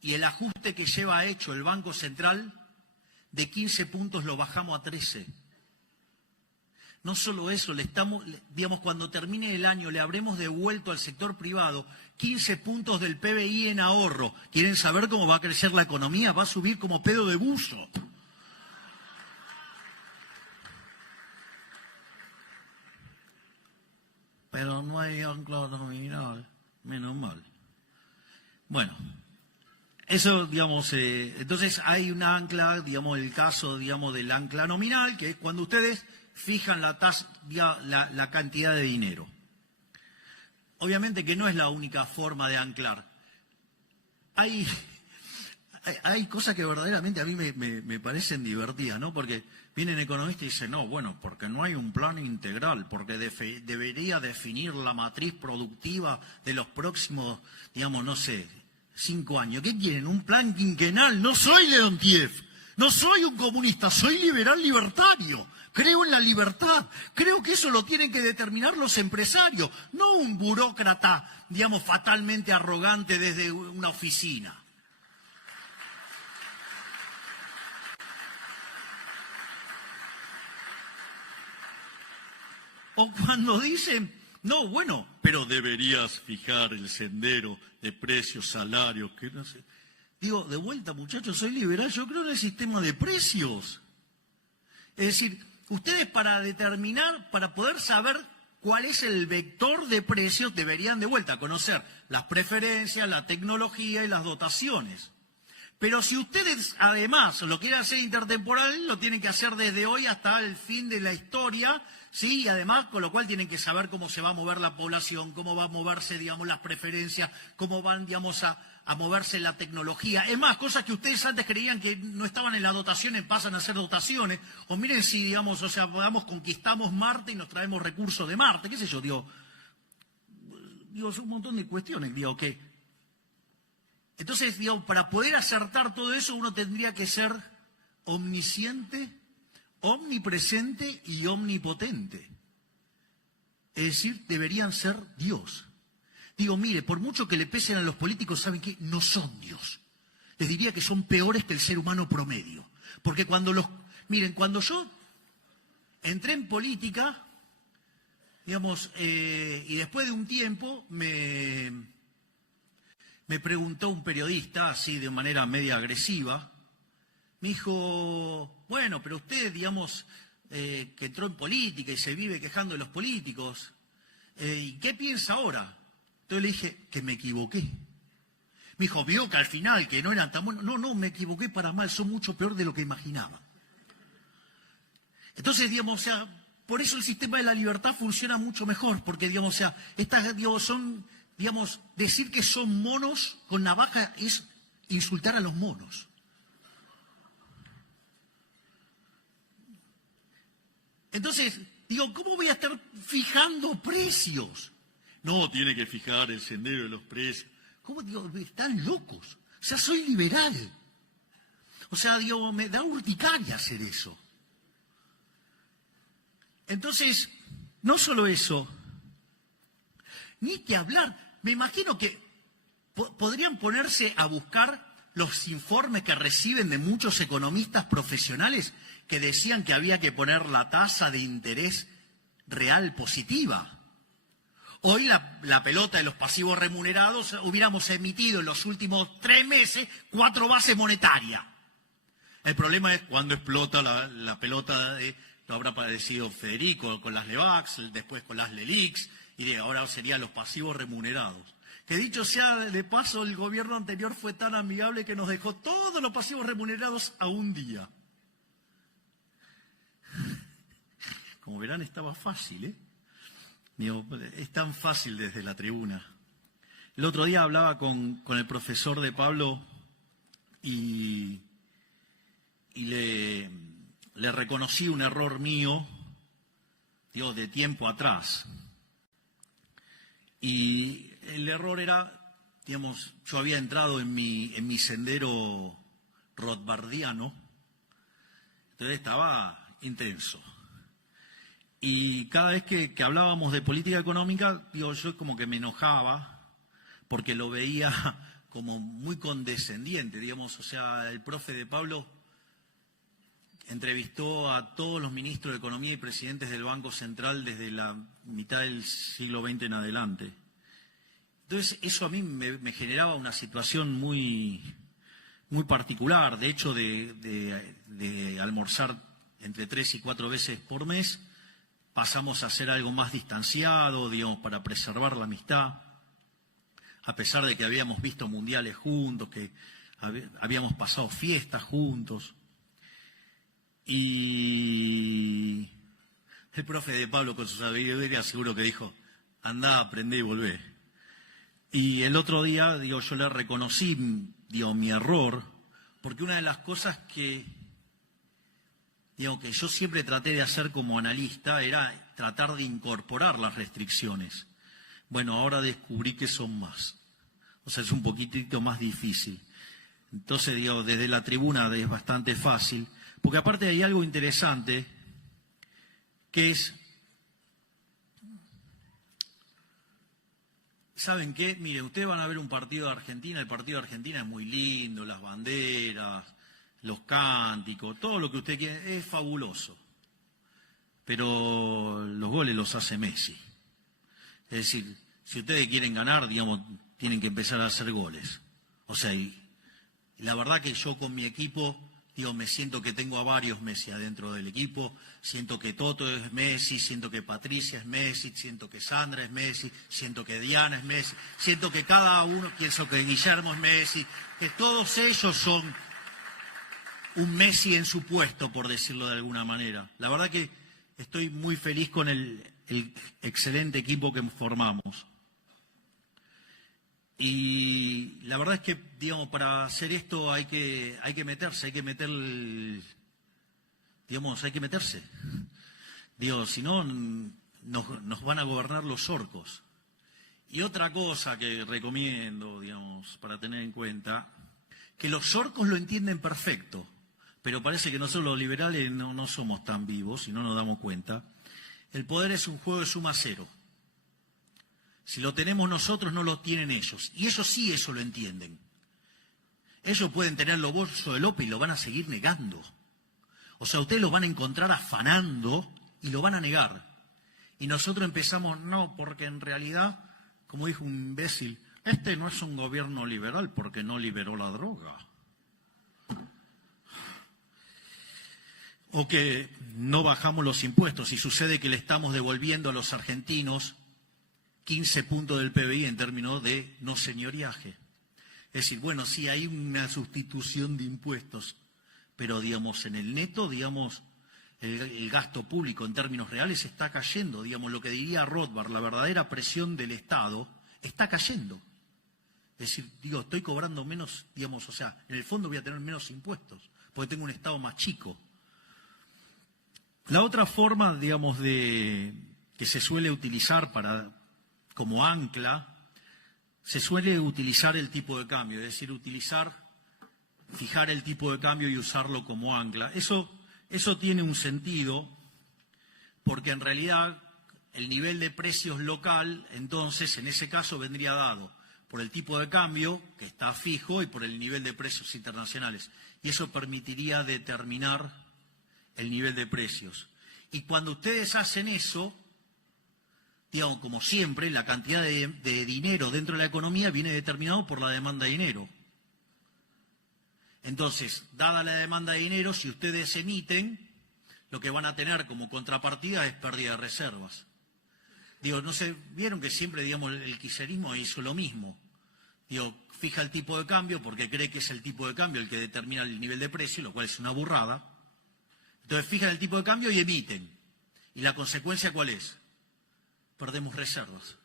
y el ajuste que lleva hecho el Banco Central, de 15 puntos lo bajamos a 13. No solo eso, digamos, cuando termine el año le habremos devuelto al sector privado 15 puntos del PBI en ahorro. ¿Quieren saber cómo va a crecer la economía? Va a subir como pedo de buzo. Pero no hay ancla nominal, menos mal. Bueno, eso, digamos, entonces hay una ancla, digamos, el caso, digamos, del ancla nominal, que es cuando ustedes fijan la cantidad de dinero. Obviamente que no es la única forma de anclar. Hay cosas que verdaderamente a mí me parecen divertidas, ¿no? Porque vienen economistas y dicen, no, bueno, porque no hay un plan integral, porque debería definir la matriz productiva de los próximos, digamos, no sé, 5 años. ¿Qué quieren? ¿Un plan quinquenal? No soy Leontiev, no soy un comunista, soy liberal libertario. Creo en la libertad, creo que eso lo tienen que determinar los empresarios, no un burócrata, digamos, fatalmente arrogante desde una oficina. O cuando dicen, no, bueno, pero deberías fijar el sendero de precios, salarios, que no sé. Digo, de vuelta, muchachos, soy liberal, yo creo en el sistema de precios. Es decir, ustedes para poder saber cuál es el vector de precios, deberían de vuelta conocer las preferencias, la tecnología y las dotaciones. Pero si ustedes además lo quieren hacer intertemporal, lo tienen que hacer desde hoy hasta el fin de la historia, ¿sí? Y además, con lo cual tienen que saber cómo se va a mover la población, cómo va a moverse, digamos, las preferencias, cómo van, digamos, a moverse la tecnología. Es más, cosas que ustedes antes creían que no estaban en las dotaciones, pasan a ser dotaciones. O miren si, digamos, o sea, conquistamos Marte y nos traemos recursos de Marte, qué sé yo, digo, un montón de cuestiones, digo, que... Entonces, digo, para poder acertar todo eso, uno tendría que ser omnisciente, omnipresente y omnipotente. Es decir, deberían ser Dios. Digo, mire, por mucho que le pesen a los políticos, ¿saben qué? No son Dios. Les diría que son peores que el ser humano promedio. Porque miren, cuando yo entré en política, digamos, y después de un tiempo me preguntó un periodista, así de manera media agresiva, me dijo, bueno, pero usted, digamos, que entró en política y se vive quejando de los políticos, ¿y qué piensa ahora? Entonces le dije que me equivoqué. Me dijo, vio que al final, que no eran tan buenos. No, me equivoqué para mal, son mucho peor de lo que imaginaba. Entonces, digamos, o sea, por eso el sistema de la libertad funciona mucho mejor, porque, digamos, o sea, estas, digamos, decir que son monos con navaja es insultar a los monos. Entonces, digo, ¿cómo voy a estar fijando precios? No, tiene que fijar el sendero de los precios. ¿Cómo? Digo, están locos. O sea, soy liberal. O sea, digo, me da urticaria hacer eso. Entonces, no solo eso, ni que hablar. Me imagino que podrían ponerse a buscar los informes que reciben de muchos economistas profesionales que decían que había que poner la tasa de interés real positiva. Hoy la pelota de los pasivos remunerados hubiéramos emitido en los últimos 3 meses 4 bases monetarias. El problema es cuando explota la pelota, lo habrá padecido Federico con las LEVAX, después con las LELIX, y ahora serían los pasivos remunerados. Que dicho sea de paso, el gobierno anterior fue tan amigable que nos dejó todos los pasivos remunerados a un día. Como verán, estaba fácil, ¿eh? Digo, es tan fácil desde la tribuna. El otro día hablaba con el profesor de Pablo y le reconocí un error mío, digo, de tiempo atrás. Y el error era, digamos, yo había entrado en mi sendero rothbardiano, entonces estaba intenso. Y cada vez que hablábamos de política económica, digo, yo como que me enojaba porque lo veía como muy condescendiente, digamos. O sea, el profe de Pablo entrevistó a todos los ministros de Economía y presidentes del Banco Central desde la mitad del siglo XX en adelante. Entonces, eso a mí me generaba una situación muy, muy particular. De hecho, de almorzar entre 3 y 4 veces por mes, pasamos a hacer algo más distanciado, digamos, para preservar la amistad, a pesar de que habíamos visto mundiales juntos, que habíamos pasado fiestas juntos. Y el profe de Pablo, con su sabiduría, seguro que dijo, andá, aprendé y volvé. Y el otro día, digo, yo le reconocí, digo, mi error, porque una de las cosas que yo siempre traté de hacer como analista era tratar de incorporar las restricciones. Bueno, ahora descubrí que son más. O sea, es un poquitito más difícil. Entonces, digo, desde la tribuna es bastante fácil, porque aparte hay algo interesante, que es, ¿saben qué? Miren, ustedes van a ver un partido de Argentina, el partido de Argentina es muy lindo, las banderas, los cánticos, todo lo que usted quiere, es fabuloso. Pero los goles los hace Messi. Es decir, si ustedes quieren ganar, digamos, tienen que empezar a hacer goles. O sea, y la verdad que yo con mi equipo, digo, me siento que tengo a varios Messi adentro del equipo, siento que Toto es Messi, siento que Patricia es Messi, siento que Sandra es Messi, siento que Diana es Messi, siento que cada uno, pienso que Guillermo es Messi, que todos ellos son un Messi en su puesto, por decirlo de alguna manera. La verdad que estoy muy feliz con el excelente equipo que formamos. Y la verdad es que, digamos, para hacer esto hay que meterse, hay que meterse. Digo, si no, nos van a gobernar los orcos. Y otra cosa que recomiendo, digamos, para tener en cuenta, que los orcos lo entienden perfecto, pero parece que nosotros los liberales no somos tan vivos y no nos damos cuenta. El poder es un juego de suma cero. Si lo tenemos nosotros, no lo tienen ellos. Y ellos sí, eso lo entienden. Ellos pueden tener los bolsos de López y lo van a seguir negando. O sea, ustedes lo van a encontrar afanando y lo van a negar. Y nosotros empezamos, no, porque en realidad, como dijo un imbécil, este no es un gobierno liberal porque no liberó la droga. O que no bajamos los impuestos y sucede que le estamos devolviendo a los argentinos 15 puntos del PBI en términos de no señoriaje. Es decir, bueno, sí hay una sustitución de impuestos, pero digamos en el neto, digamos, el gasto público en términos reales está cayendo. Digamos, lo que diría Rothbard, la verdadera presión del Estado está cayendo. Es decir, digo, estoy cobrando menos, digamos, o sea, en el fondo voy a tener menos impuestos, porque tengo un Estado más chico. La otra forma, digamos, que se suele utilizar como ancla, se suele utilizar el tipo de cambio, es decir, fijar el tipo de cambio y usarlo como ancla. Eso tiene un sentido, porque en realidad el nivel de precios local, entonces, en ese caso vendría dado por el tipo de cambio, que está fijo, y por el nivel de precios internacionales. Y eso permitiría determinar el nivel de precios. Y cuando ustedes hacen eso, digamos, como siempre, la cantidad de dinero dentro de la economía viene determinado por la demanda de dinero. Entonces, dada la demanda de dinero, si ustedes emiten, lo que van a tener como contrapartida es pérdida de reservas. Digo, no sé, vieron que siempre, digamos, el kirchnerismo hizo lo mismo. Digo, fija el tipo de cambio porque cree que es el tipo de cambio el que determina el nivel de precio, lo cual es una burrada. Entonces fijan el tipo de cambio y emiten. ¿Y la consecuencia cuál es? Perdemos reservas.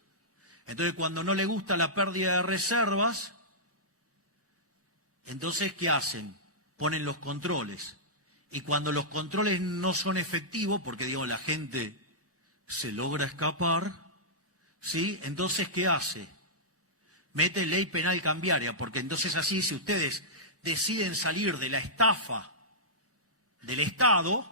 Entonces cuando no le gusta la pérdida de reservas, entonces ¿qué hacen? Ponen los controles. Y cuando los controles no son efectivos, porque digo, la gente se logra escapar, ¿sí? Entonces ¿qué hace? Mete ley penal cambiaria, porque entonces así, si ustedes deciden salir de la estafa del Estado,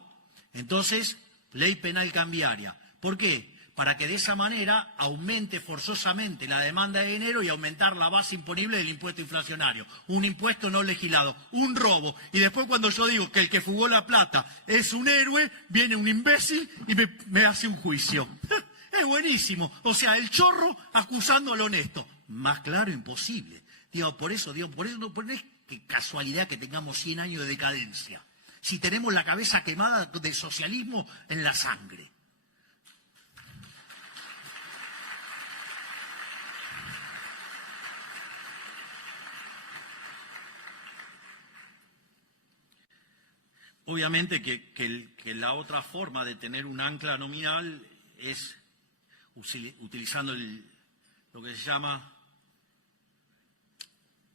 entonces ley penal cambiaria. ¿Por qué? Para que de esa manera aumente forzosamente la demanda de dinero y aumentar la base imponible del impuesto inflacionario. Un impuesto no legislado, un robo. Y después cuando yo digo que el que fugó la plata es un héroe, viene un imbécil y me hace un juicio. Es buenísimo. O sea, el chorro acusando al honesto. Más claro, imposible. Por eso no es que casualidad que tengamos 100 años de decadencia. Si tenemos la cabeza quemada del socialismo en la sangre. Obviamente que la otra forma de tener un ancla nominal es utilizando lo que se llama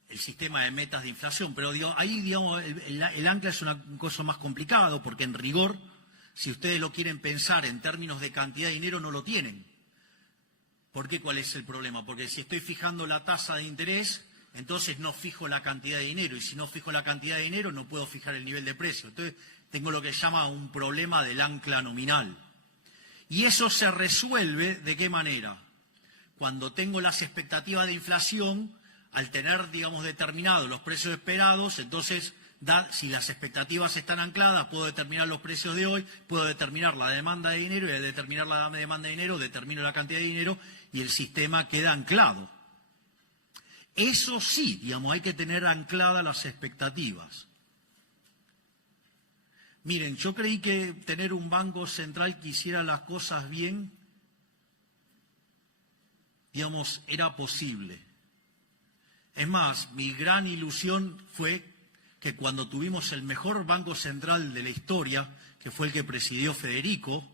el sistema de metas de inflación, pero ahí digamos, el ancla es una cosa más complicado, porque en rigor, si ustedes lo quieren pensar en términos de cantidad de dinero, no lo tienen. ¿Por qué? ¿Cuál es el problema? Porque si estoy fijando la tasa de interés, entonces no fijo la cantidad de dinero, y si no fijo la cantidad de dinero, no puedo fijar el nivel de precio. Entonces tengo lo que se llama un problema del ancla nominal. Y eso se resuelve ¿de qué manera? Cuando tengo las expectativas de inflación, al tener, digamos, determinados los precios esperados, entonces, si las expectativas están ancladas, puedo determinar los precios de hoy, puedo determinar la demanda de dinero, y al determinar la demanda de dinero, determino la cantidad de dinero, y el sistema queda anclado. Eso sí, digamos, hay que tener ancladas las expectativas. Miren, yo creí que tener un banco central que hiciera las cosas bien, digamos, era posible. Es más, mi gran ilusión fue que cuando tuvimos el mejor banco central de la historia, que fue el que presidió Federico,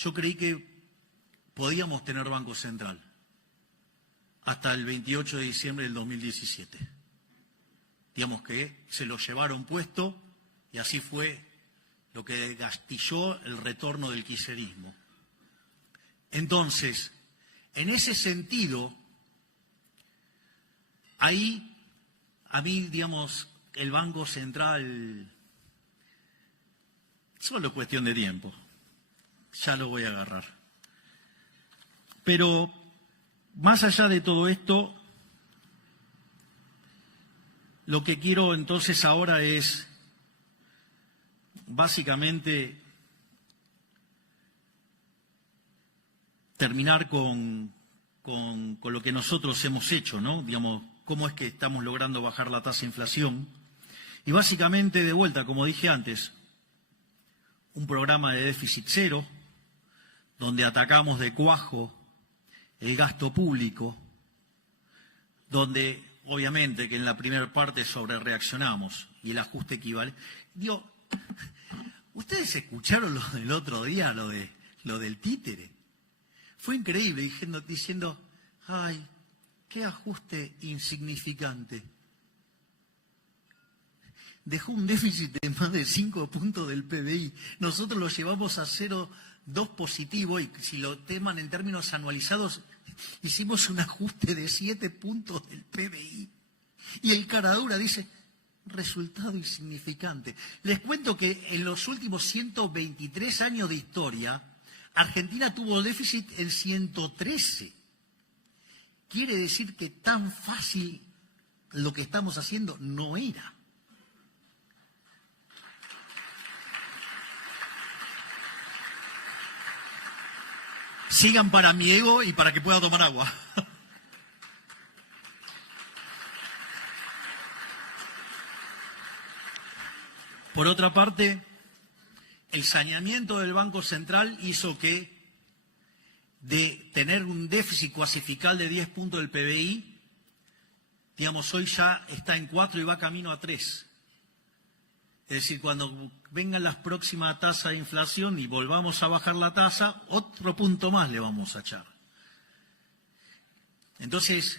yo creí que podíamos tener Banco Central hasta el 28 de diciembre del 2017. Digamos que se lo llevaron puesto y así fue lo que gastilló el retorno del kirchnerismo. Entonces, en ese sentido, ahí a mí, digamos, el Banco Central, solo cuestión de tiempo, ya lo voy a agarrar. Pero más allá de todo esto, lo que quiero entonces ahora es básicamente terminar con lo que nosotros hemos hecho, ¿no? Digamos, cómo es que estamos logrando bajar la tasa de inflación. Y básicamente, de vuelta, como dije antes, un programa de déficit cero, donde atacamos de cuajo el gasto público, donde obviamente que en la primera parte sobrereaccionamos y el ajuste equivalente. Digo, ¿ustedes escucharon lo del otro día, lo del títere? Fue increíble, diciendo, ay, qué ajuste insignificante. Dejó un déficit de más de 5 puntos del PBI. Nosotros lo llevamos a 0,2 positivo y si lo teman en términos anualizados, hicimos un ajuste de 7 puntos del PBI. Y el caradura dice, resultado insignificante. Les cuento que en los últimos 123 años de historia, Argentina tuvo déficit en 113. Quiere decir que tan fácil lo que estamos haciendo no era. Sigan para mi ego y para que pueda tomar agua. Por otra parte, el saneamiento del Banco Central hizo que de tener un déficit cuasifical de 10 puntos del PBI, digamos, hoy ya está en 4 y va camino a 3. Es decir, cuando vengan las próximas tasas de inflación y volvamos a bajar la tasa, otro punto más le vamos a echar. Entonces,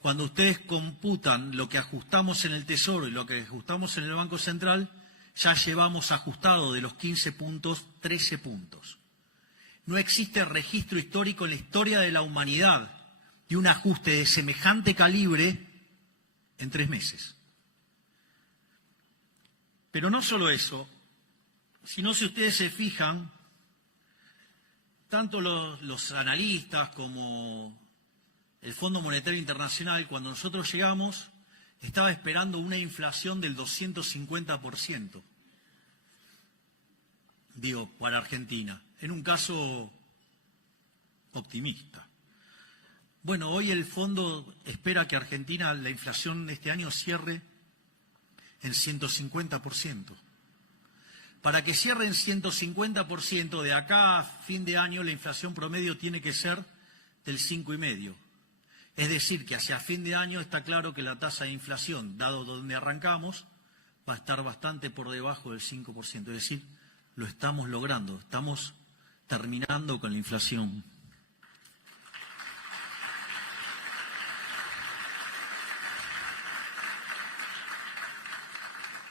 cuando ustedes computan lo que ajustamos en el Tesoro y lo que ajustamos en el Banco Central, ya llevamos ajustado de los 15 puntos, 13 puntos. No existe registro histórico en la historia de la humanidad de un ajuste de semejante calibre en 3 meses. Pero no solo eso, sino si ustedes se fijan, tanto los analistas como el Fondo Monetario Internacional, cuando nosotros llegamos, estaba esperando una inflación del 250%, digo, para Argentina, en un caso optimista. Bueno, hoy el fondo espera que Argentina, la inflación de este año cierre en 150%. Para que cierre en 150%, de acá a fin de año la inflación promedio tiene que ser del 5,5%. Es decir, que hacia fin de año está claro que la tasa de inflación, dado donde arrancamos, va a estar bastante por debajo del 5%. Es decir, lo estamos logrando, estamos terminando con la inflación.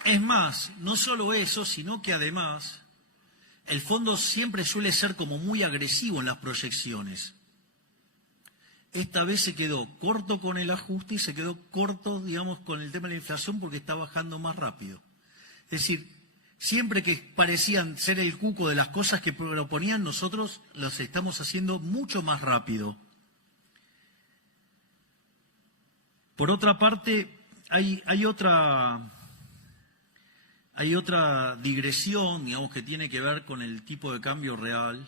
Es más, no solo eso, sino que además el fondo siempre suele ser como muy agresivo en las proyecciones. Esta vez se quedó corto con el ajuste y se quedó corto, digamos, con el tema de la inflación porque está bajando más rápido. Es decir, siempre que parecían ser el cuco de las cosas que proponían, nosotros las estamos haciendo mucho más rápido. Por otra parte, hay otra digresión, digamos, que tiene que ver con el tipo de cambio real.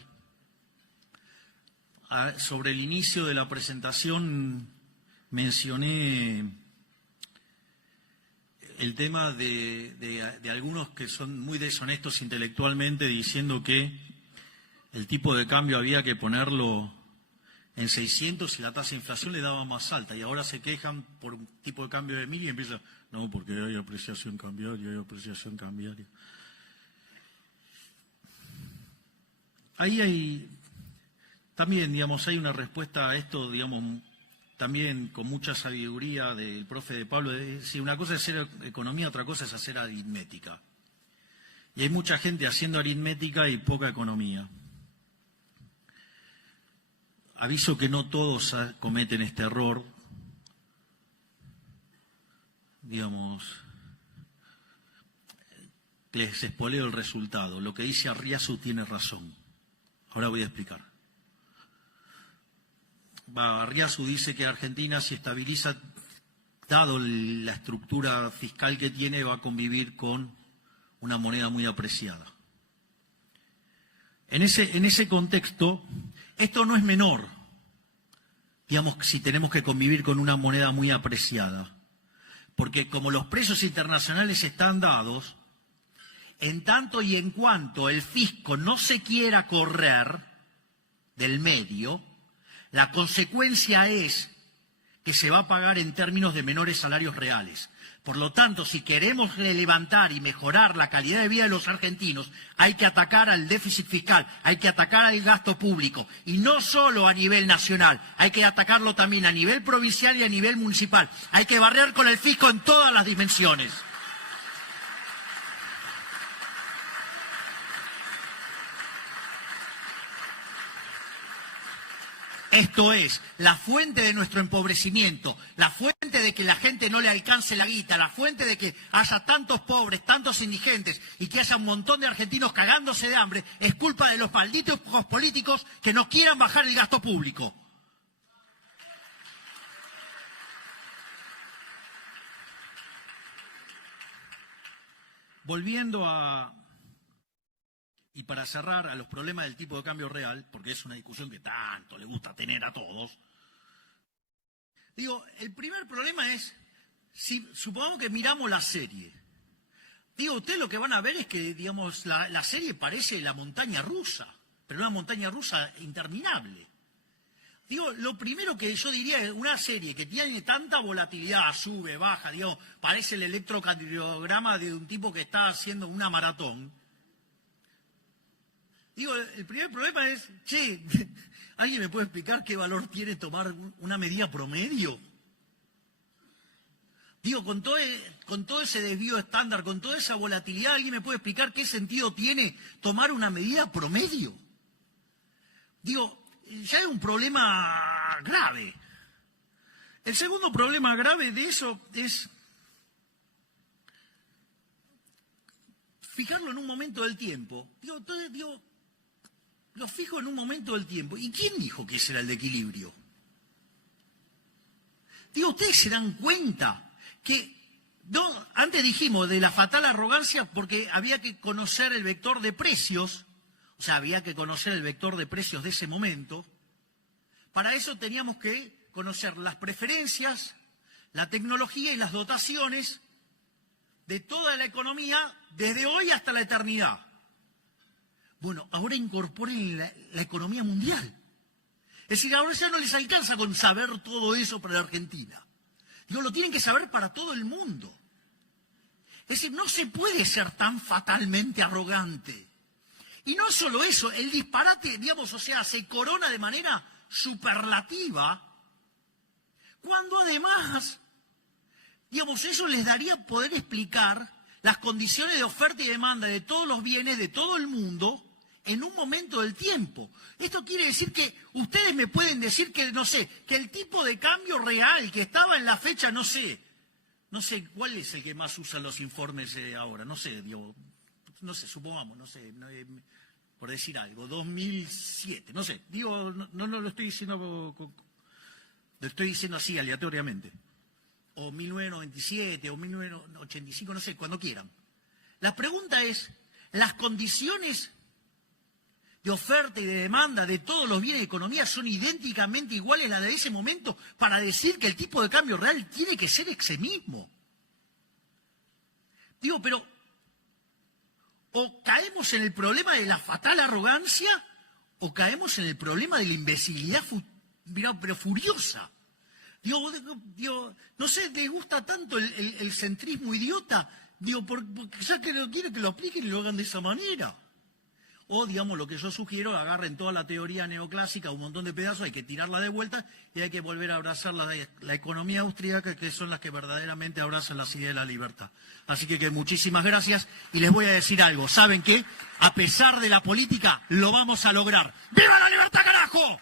Sobre el inicio de la presentación mencioné el tema de algunos que son muy deshonestos intelectualmente diciendo que el tipo de cambio había que ponerlo en 600 y la tasa de inflación le daba más alta y ahora se quejan por un tipo de cambio de 1.000 y empiezan, no, porque hay apreciación cambiaria, hay apreciación cambiaria. ahí hay también, digamos, hay una respuesta a esto, digamos, también con mucha sabiduría del profe de Pablo. Si una cosa es hacer economía, otra cosa es hacer aritmética. Y hay mucha gente haciendo aritmética y poca economía. Aviso que no todos cometen este error. Digamos, les espoleo el resultado. Lo que dice Arriazu tiene razón. Ahora voy a explicar. Arriazu dice que Argentina, si estabiliza, dado la estructura fiscal que tiene, va a convivir con una moneda muy apreciada. En ese contexto, esto no es menor, digamos, si tenemos que convivir con una moneda muy apreciada, porque como los precios internacionales están dados, en tanto y en cuanto el fisco no se quiera correr del medio, la consecuencia es que se va a pagar en términos de menores salarios reales. Por lo tanto, si queremos levantar y mejorar la calidad de vida de los argentinos, hay que atacar al déficit fiscal, hay que atacar al gasto público. Y no solo a nivel nacional, hay que atacarlo también a nivel provincial y a nivel municipal. Hay que barrer con el fisco en todas las dimensiones. Esto es, la fuente de nuestro empobrecimiento, la fuente de que la gente no le alcance la guita, la fuente de que haya tantos pobres, tantos indigentes y que haya un montón de argentinos cagándose de hambre, es culpa de los malditos políticos que no quieran bajar el gasto público. Volviendo a... Y para cerrar, a los problemas del tipo de cambio real, porque es una discusión que tanto le gusta tener a todos, digo, el primer problema es, si supongamos que miramos la serie, digo, ustedes lo que van a ver es que, digamos, la serie parece la montaña rusa, pero una montaña rusa interminable. Digo, lo primero que yo diría es una serie que tiene tanta volatilidad, sube, baja, digo, parece el electrocardiograma de un tipo que está haciendo una maratón. Digo, el primer problema es, che, ¿alguien me puede explicar qué valor tiene tomar una medida promedio? Digo, con todo ese desvío estándar, con toda esa volatilidad, ¿alguien me puede explicar qué sentido tiene tomar una medida promedio? Digo, ya es un problema grave. El segundo problema grave de eso es fijarlo en un momento del tiempo. Digo, lo fijo en un momento del tiempo. ¿Y quién dijo que ese era el de equilibrio? Digo, ustedes se dan cuenta que, no, antes dijimos de la fatal arrogancia porque había que conocer el vector de precios, o sea, había que conocer el vector de precios de ese momento. Para eso teníamos que conocer las preferencias, la tecnología y las dotaciones de toda la economía desde hoy hasta la eternidad. Bueno, ahora incorporen la economía mundial. Es decir, ahora ya no les alcanza con saber todo eso para la Argentina. Digo, lo tienen que saber para todo el mundo. Es decir, no se puede ser tan fatalmente arrogante. Y no solo eso, el disparate, digamos, o sea, se corona de manera superlativa, cuando además, digamos, eso les daría poder explicar las condiciones de oferta y demanda de todos los bienes de todo el mundo en un momento del tiempo. Esto quiere decir que ustedes me pueden decir que, no sé, que el tipo de cambio real que estaba en la fecha, no sé cuál es el que más usan los informes ahora, no sé, digo, no sé, supongamos, no sé, por decir algo, 2007, no sé, digo, no lo estoy diciendo, lo estoy diciendo así aleatoriamente, o 1997, o 1985, no sé, cuando quieran. La pregunta es, ¿las condiciones de oferta y de demanda de todos los bienes de economía son idénticamente iguales a las de ese momento para decir que el tipo de cambio real tiene que ser ese mismo? Digo, pero o caemos en el problema de la fatal arrogancia o caemos en el problema de la imbecilidad pero furiosa. Digo, no sé, ¿les gusta tanto el centrismo idiota? Digo, porque ya que lo quieren que lo apliquen y lo hagan de esa manera. o, digamos, lo que yo sugiero, agarren toda la teoría neoclásica, un montón de pedazos, hay que tirarla de vuelta y hay que volver a abrazar la economía austríaca, que son las que verdaderamente abrazan las ideas de la libertad. Así que muchísimas gracias y les voy a decir algo. ¿Saben qué? A pesar de la política, lo vamos a lograr. ¡Viva la libertad, carajo!